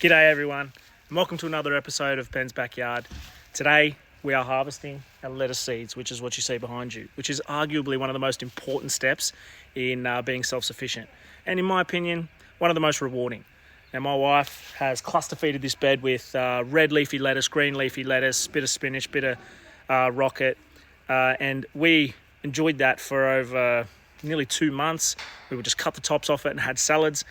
G'day everyone, and welcome to another episode of Ben's Backyard. Today we are harvesting our lettuce seeds, which is what you see behind you, which is arguably one of the most important steps in being self-sufficient, and in my opinion, one of the most rewarding. Now my wife has cluster feeded this bed with red leafy lettuce, green leafy lettuce, bit of spinach, bit of rocket, and we enjoyed that for over nearly 2 months. We would just cut the tops off it and had salads.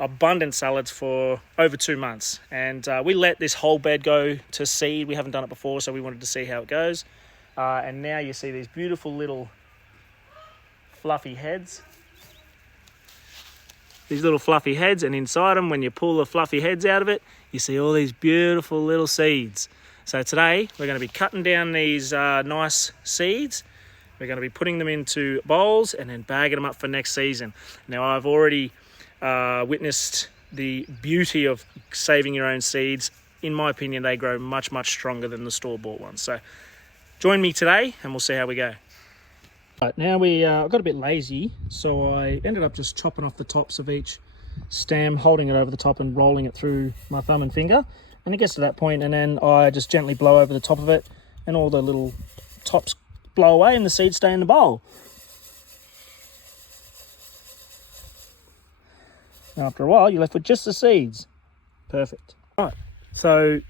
Abundant salads for over 2 months, and we let this whole bed go to seed. We haven't done it before, so we wanted to see how it goes, and now you see these beautiful little fluffy heads, and inside them, when you pull the fluffy heads out of it, you see all these beautiful little seeds. So today we're going to be cutting down these nice seeds. We're going to be putting them into bowls and then bagging them up for next season. Now I've already witnessed the beauty of saving your own seeds. In my opinion, they grow much stronger than the store-bought ones. So join me today and we'll see how we go. Right, now I got a bit lazy, so I ended up just chopping off the tops of each stem, holding it over the top and rolling it through my thumb and finger. And it gets to that point, and then I just gently blow over the top of it, and all the little tops blow away and the seeds stay in the bowl. After a while, you're left with just the seeds. Perfect. Right, so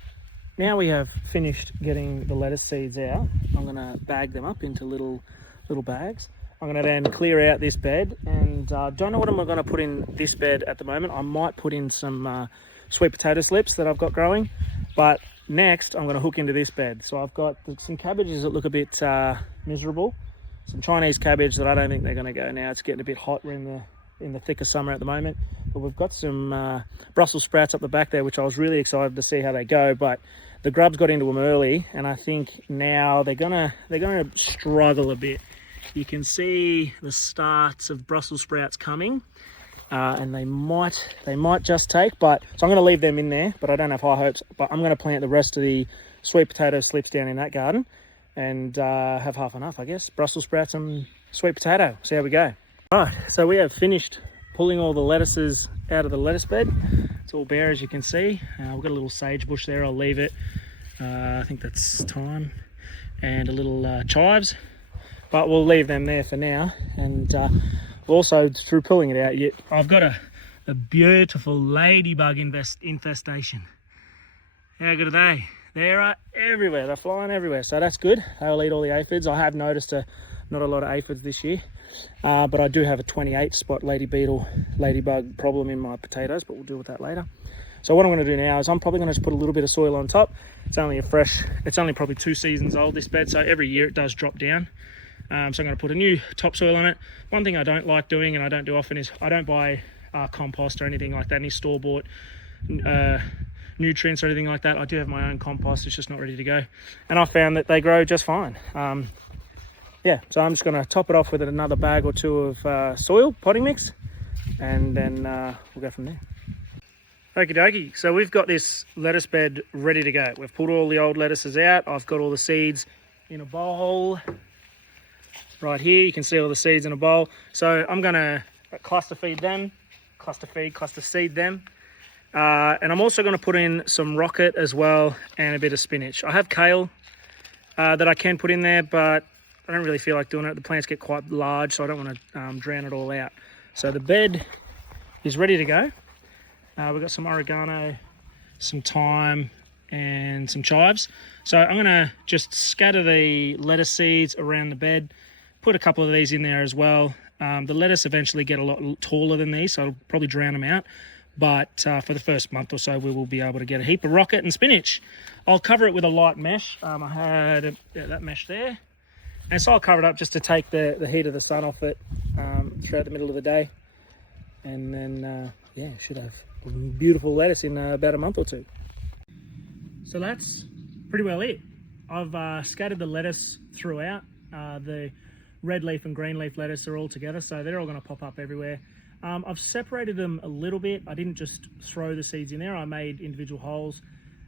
now we have finished getting the lettuce seeds out. I'm going to bag them up into little bags. I'm going to then clear out this bed, and don't know what I'm going to put in this bed at the moment. I might put in some sweet potato slips that I've got growing, but next I'm going to hook into this bed. So I've got some cabbages that look a bit miserable, some Chinese cabbage that I don't think they're going to go now. It's getting a bit hot. We're in the thick of summer at the moment, but we've got some Brussels sprouts up the back there, which I was really excited to see how they go, but the grubs got into them early, and I think now they're gonna struggle a bit. You can see the starts of Brussels sprouts coming, and they might just take, but so I'm going to leave them in there, but I don't have high hopes. But I'm going to plant the rest of the sweet potato slips down in that garden, and have half enough, I guess. Brussels sprouts and sweet potato. See how we go. Right, so we have finished pulling all the lettuces out of the lettuce bed. It's all bare, as you can see. We've got a little sage bush there. I'll leave it. I think that's thyme, and a little chives, but we'll leave them there for now. And also, through pulling it out, I've got a beautiful ladybug infestation. How good are they? They are everywhere. They're flying everywhere, so that's good. They'll eat all the aphids. I have noticed not a lot of aphids this year. But I do have a 28 spot ladybug problem in my potatoes, but we'll deal with that later. So what I'm going to do now is I'm probably going to just put a little bit of soil on top. It's only probably 2 seasons old, this bed, so every year it does drop down. So I'm going to put a new topsoil on it. One thing I don't like doing, and I don't do often, is I don't buy compost or anything like that, any store-bought nutrients or anything like that. I do have my own compost, it's just not ready to go. And I found that they grow just fine. Yeah, so I'm just going to top it off with another bag or two of soil, potting mix, and then we'll go from there. Okie dokie, so we've got this lettuce bed ready to go. We've pulled all the old lettuces out. I've got all the seeds in a bowl. Right here, you can see all the seeds in a bowl. So I'm going to cluster seed them. And I'm also going to put in some rocket as well, and a bit of spinach. I have kale that I can put in there, but I don't really feel like doing it. The plants get quite large, so I don't want to drown it all out. So the bed is ready to go. We've got some oregano, some thyme, and some chives. So I'm going to just scatter the lettuce seeds around the bed, put a couple of these in there as well. The lettuce eventually get a lot taller than these, so I'll probably drown them out. But for the first month or so, we will be able to get a heap of rocket and spinach. I'll cover it with a light mesh. I had that mesh there. And so I'll cover it up just to take the heat of the sun off it throughout the middle of the day. And then, yeah, should have beautiful lettuce in about a month or 2. So that's pretty well it. I've scattered the lettuce throughout. The red leaf and green leaf lettuce are all together, so they're all going to pop up everywhere. I've separated them a little bit. I didn't just throw the seeds in there. I made individual holes.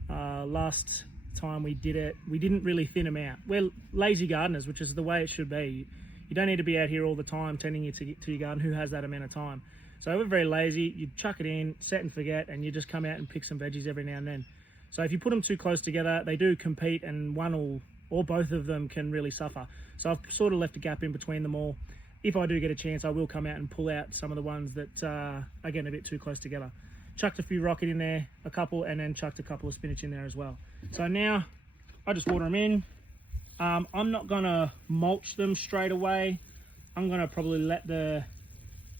Last time we did it, we didn't really thin them out. We're lazy gardeners, which is the way it should be. You don't need to be out here all the time tending to your garden. Who has that amount of time? So if we're very lazy, you chuck it in, set and forget, and you just come out and pick some veggies every now and then. So if you put them too close together, they do compete, and one or both of them can really suffer. So I've sort of left a gap in between them all. If I do get a chance, I will come out and pull out some of the ones that are getting a bit too close together. Chucked a few rocket in there, a couple, and then chucked a couple of spinach in there as well. So now I just water them in. I'm not gonna mulch them straight away. I'm gonna probably let the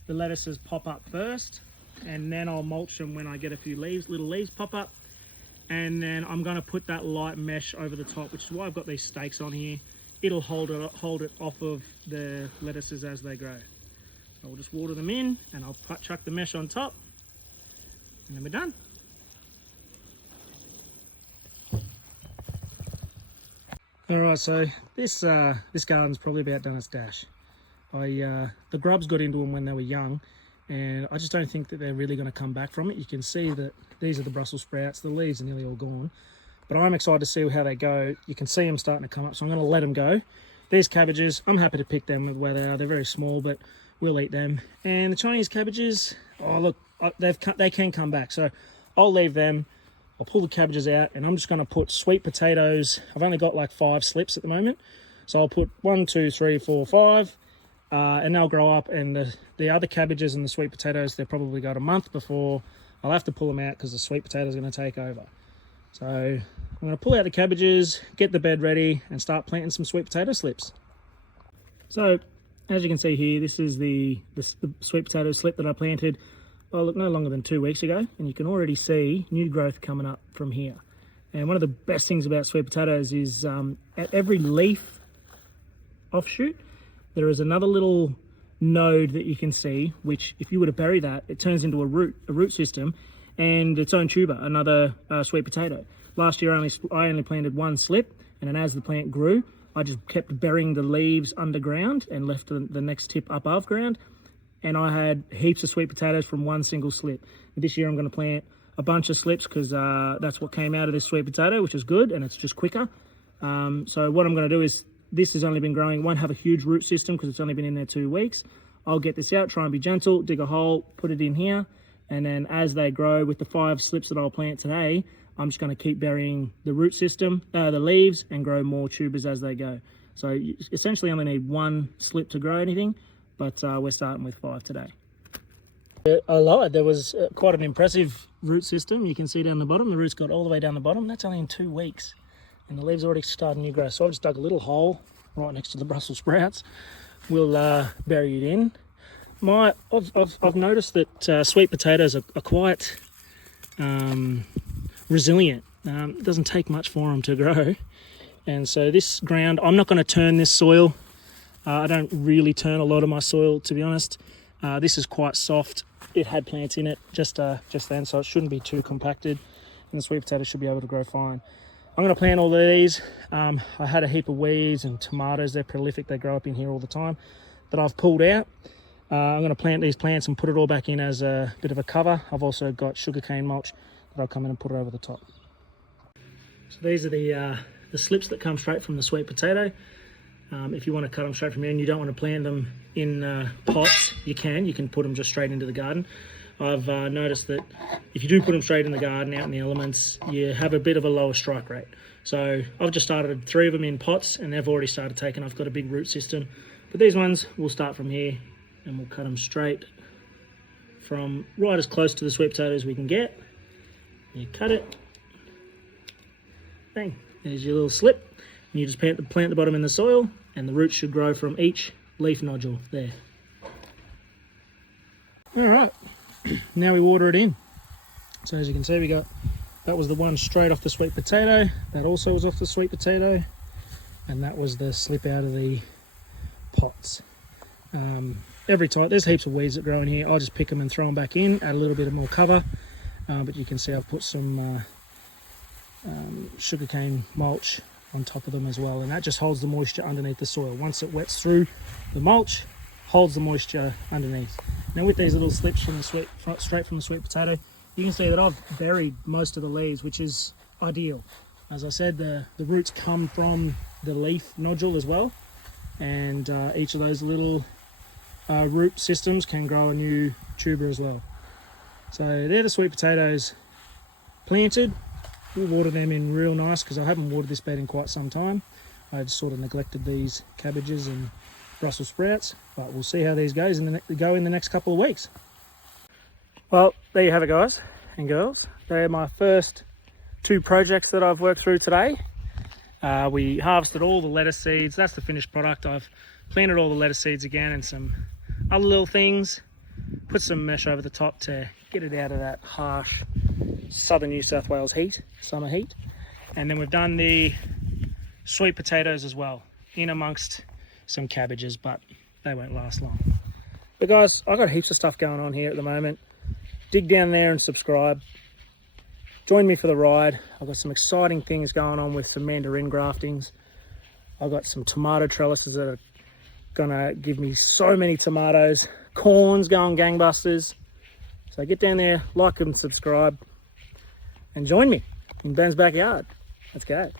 lettuces pop up first, and then I'll mulch them when I get a few little leaves pop up. And then I'm gonna put that light mesh over the top, which is why I've got these stakes on here. It'll hold it off of the lettuces as they grow. I'll just water them in, and I'll chuck the mesh on top, and then we're done. All right, so this garden's probably about done its dash. The grubs got into them when they were young, and I just don't think that they're really going to come back from it. You can see that these are the Brussels sprouts. The leaves are nearly all gone. But I'm excited to see how they go. You can see them starting to come up, so I'm going to let them go. These cabbages, I'm happy to pick them with where they are. They're very small, but we'll eat them. And the Chinese cabbages, oh look, they can come back. So I'll leave them. I'll pull the cabbages out, and I'm just going to put sweet potatoes. I've only got like 5 slips at the moment. So I'll put 1, 2, 3, 4, 5, and they'll grow up. And the other cabbages and the sweet potatoes, they'll probably got a month before I'll have to pull them out because the sweet potatoes are going to take over. So I'm going to pull out the cabbages, get the bed ready, and start planting some sweet potato slips. So as you can see here, this is the sweet potato slip that I planted, oh look, no longer than 2 weeks ago, and you can already see new growth coming up from here. And one of the best things about sweet potatoes is at every leaf offshoot, there is another little node that you can see, which if you were to bury that, it turns into a root system and its own tuber, another sweet potato. Last year I only planted 1 slip, and then as the plant grew, I just kept burying the leaves underground and left the next tip above ground, and I had heaps of sweet potatoes from 1 single slip. And this year I'm going to plant a bunch of slips because that's what came out of this sweet potato, which is good, and it's just quicker. So what I'm going to do is, this has only been growing, it won't have a huge root system because it's only been in there 2 weeks. I'll get this out, try and be gentle, dig a hole, put it in here, and then as they grow with the 5 slips that I'll plant today, I'm just going to keep burying the root system, the leaves, and grow more tubers as they go. So you essentially only need 1 slip to grow anything, but we're starting with 5 today. I lied, there was quite an impressive root system. You can see down the bottom, the roots got all the way down the bottom. That's only in 2 weeks, and the leaves already started new growth. So I've just dug a little hole right next to the Brussels sprouts. We'll bury it in. I've noticed that sweet potatoes are quite resilient. It doesn't take much for them to grow, and so this ground, I'm not going to turn this soil. I don't really turn a lot of my soil, to be honest. This is quite soft. It had plants in it just then, so it shouldn't be too compacted, and the sweet potatoes should be able to grow fine. I'm going to plant all of these. I had a heap of weeds and tomatoes. They're prolific. They grow up in here all the time that I've pulled out. I'm going to plant these plants and put it all back in as a bit of a cover. I've also got sugarcane mulch that I'll come in and put it over the top. So these are the slips that come straight from the sweet potato. If you want to cut them straight from here and you don't want to plant them in pots, you can put them just straight into the garden. I've noticed that if you do put them straight in the garden, out in the elements, you have a bit of a lower strike rate. So I've just started 3 of them in pots, and they've already started taking. I've got a big root system, but these ones we'll start from here, and we'll cut them straight from right as close to the sweet potato as we can get. You cut it, bang, there's your little slip, and you just plant the bottom in the soil, and the roots should grow from each leaf nodule there. All right, now we water it in. So as you can see, that was the one straight off the sweet potato, that also was off the sweet potato, and that was the slip out of the pots. Every time, there's heaps of weeds that grow in here. I'll just pick them and throw them back in, add a little bit of more cover. But you can see I've put some sugarcane mulch on top of them as well, and that just holds the moisture underneath the soil. Once it wets through the mulch, holds the moisture underneath. Now with these little slips from straight from the sweet potato, you can see that I've buried most of the leaves, which is ideal. As I said, the roots come from the leaf nodule as well, and each of those little root systems can grow a new tuber as well. So they're the sweet potatoes planted. We'll water them in real nice because I haven't watered this bed in quite some time. I just sort of neglected these cabbages and Brussels sprouts, but we'll see how these go in the next couple of weeks. Well, there you have it, guys and girls. They're my first 2 projects that I've worked through today. We harvested all the lettuce seeds. That's the finished product. I've planted all the lettuce seeds again and some other little things. Put some mesh over the top to get it out of that harsh southern New South Wales heat, summer heat. And then we've done the sweet potatoes as well, in amongst some cabbages, but they won't last long. But guys, I've got heaps of stuff going on here at the moment. Dig down there and subscribe. Join me for the ride. I've got some exciting things going on with some mandarin graftings. I've got some tomato trellises that are gonna give me so many tomatoes. Corn's going gangbusters. So get down there, like and subscribe, and join me in Ben's backyard. Let's go.